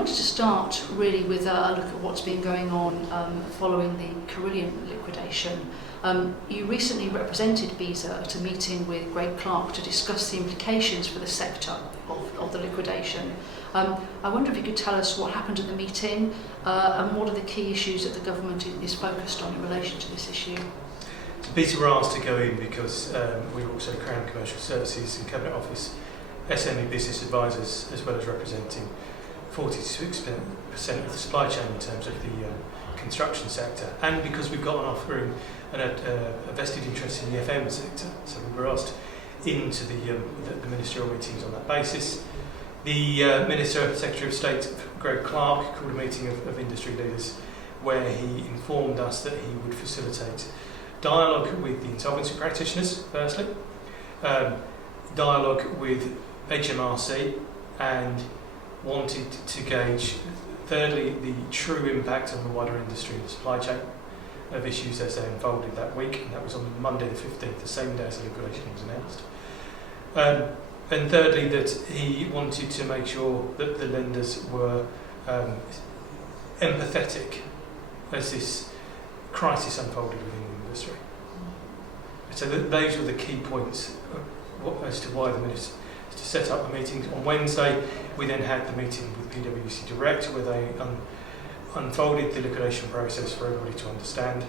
wanted to start really with a look at what's been going on following the Carillion liquidation. You recently represented BESA at a meeting with Greg Clark to discuss the implications for the sector of the liquidation. I wonder if you could tell us what happened at the meeting and what are the key issues that the government is focused on in relation to this issue. So BESA were asked to go in because we also Crown Commercial Services and Cabinet Office SME business advisors, as well as representing 46% of the supply chain in terms of the construction sector, and because we've got an offering and a vested interest in the FM sector. So we were asked into the ministerial meetings on that basis. The Minister, Secretary of State, Greg Clark, called a meeting of industry leaders where he informed us that he would facilitate dialogue with the insolvency practitioners, firstly, dialogue with HMRC, and wanted to gauge, thirdly, the true impact on the wider industry and the supply chain of issues as they unfolded that week, and that was on Monday the 15th, the same day as the liquidation was announced. And thirdly, that he wanted to make sure that the lenders were empathetic as this crisis unfolded within the industry. So those were the key points as to why the Minister to set up the meetings. On Wednesday, we then had the meeting with PwC Direct, where they unfolded the liquidation process for everybody to understand.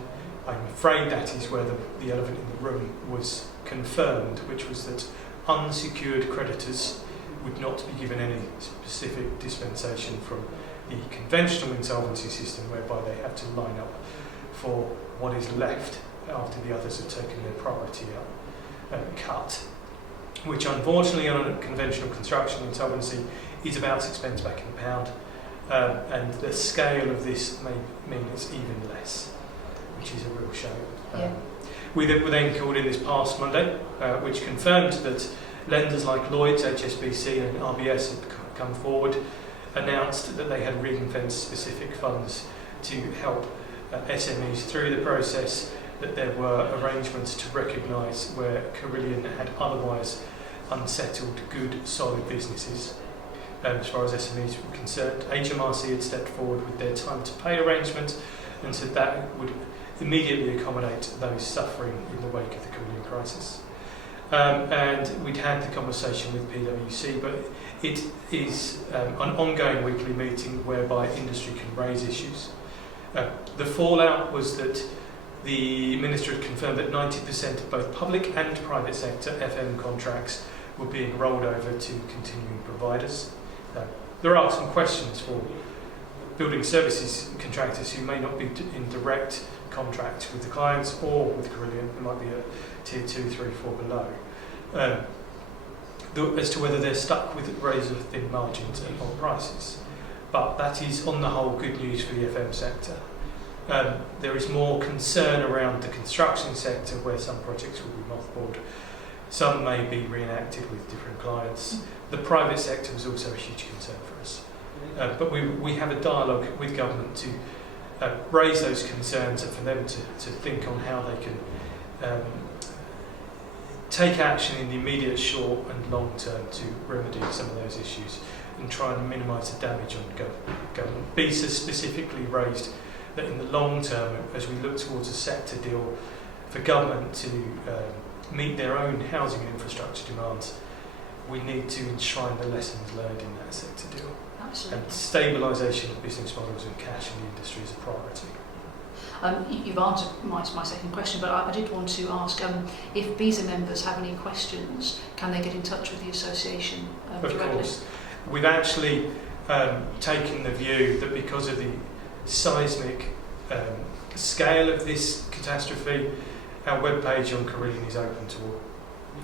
I'm afraid that is where the elephant in the room was confirmed, which was that unsecured creditors would not be given any specific dispensation from the conventional insolvency system, whereby they had to line up for what is left after the others have taken their priority cut, which unfortunately on a conventional construction insolvency is about £6 back in the pound, and the scale of this may mean it's even less, which is a real shame. We were then called in this past Monday, which confirmed that lenders like Lloyds, HSBC and RBS had come forward, announced that they had ring-fenced specific funds to help SMEs through the process, that there were arrangements to recognise where Carillion had otherwise unsettled, good, solid businesses. As far as SMEs were concerned, HMRC had stepped forward with their time to pay arrangement and said that would immediately accommodate those suffering in the wake of the Carillion crisis. And we'd had the conversation with PwC, but it is an ongoing weekly meeting whereby industry can raise issues. The fallout was that the Minister had confirmed that 90% of both public and private sector FM contracts were being rolled over to continuing providers. There are some questions for building services contractors who may not be in direct contract with the clients or with Carillion, who might be a tier 2, 3, 4 below, as to whether they're stuck with razor-thin margins and low prices. But that is, on the whole, good news for the FM sector. There is more concern around the construction sector, where some projects will be mothballed, some may be reenacted with different clients. The private sector was also a huge concern for us. But we have a dialogue with government to raise those concerns and for them to think on how they can take action in the immediate short and long term to remedy some of those issues and try and minimise the damage on government. BESA specifically raised that in the long term, as we look towards a sector deal for government to meet their own housing infrastructure demands, we need to enshrine the lessons learned in that sector deal. Absolutely. And stabilisation of business models and cash in the industry is a priority. You've answered my second question, but I did want to ask if BESA members have any questions, can they get in touch with the association directly? Of course. We've actually taken the view that because of the seismic scale of this catastrophe, our webpage on Carillion is open to all.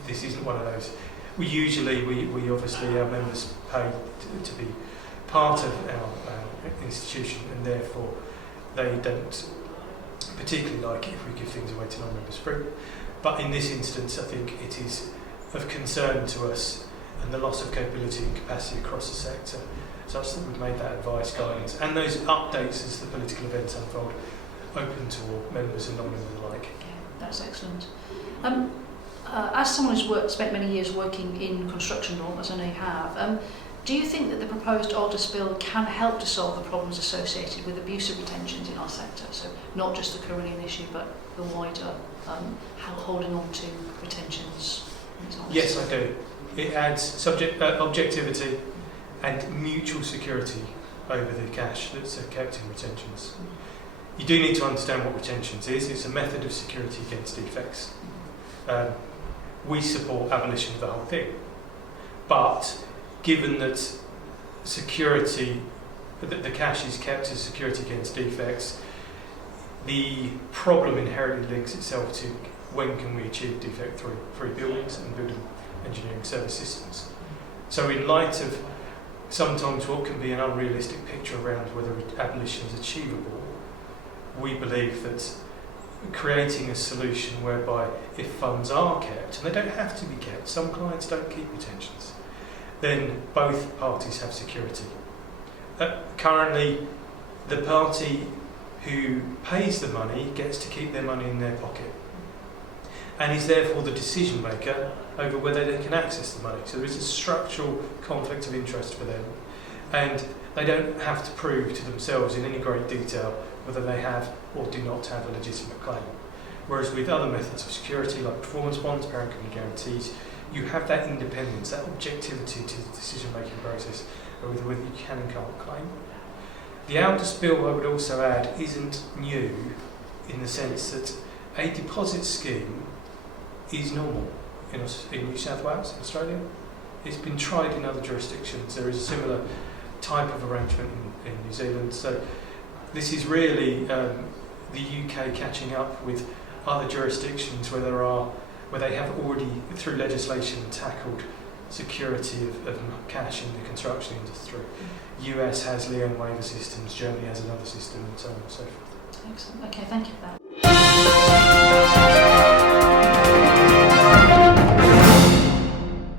This isn't one of those. We obviously, our members pay to be part of our institution, and therefore they don't particularly like it if we give things away to non-members free. But in this instance, I think it is of concern to us and the loss of capability and capacity across the sector, such that we've made that advice, guidance, and those updates as the political events unfold, open to all members and non-members alike. Yeah, that's excellent. As someone who's spent many years working in construction law, as I know you have, Do you think that the proposed Aldous Bill can help to solve the problems associated with abusive retentions in our sector? So not just the Carillion issue, but the wider holding on to retentions? Yes, I do. It adds objectivity and mutual security over the cash that's kept in retentions. You do need to understand what retentions is. It's a method of security against defects. We support abolition of the whole thing. But given that the cash is kept as security against defects, the problem inherently links itself to when can we achieve defect-free buildings and building engineering service systems. So in light of sometimes what can be an unrealistic picture around whether abolition is achievable, we believe that creating a solution whereby if funds are kept, and they don't have to be kept, some clients don't keep retentions, then both parties have security. Currently, the party who pays the money gets to keep their money in their pocket and is therefore the decision maker over whether they can access the money. So there is a structural conflict of interest for them, and they don't have to prove to themselves in any great detail whether they have or do not have a legitimate claim. Whereas with other methods of security like performance bonds, parent company guarantees, you have that independence, that objectivity to the decision-making process over whether you can and can't claim. The Aldous Bill, I would also add, isn't new in the sense that a deposit scheme is normal in New South Wales, in Australia. It's been tried in other jurisdictions. There is a similar type of arrangement in New Zealand. So this is really the UK catching up with other jurisdictions where they have already, through legislation, tackled security of cash in the construction industry. US has lien waiver systems, Germany has another system, and so on and so forth. Excellent. Okay, thank you for that.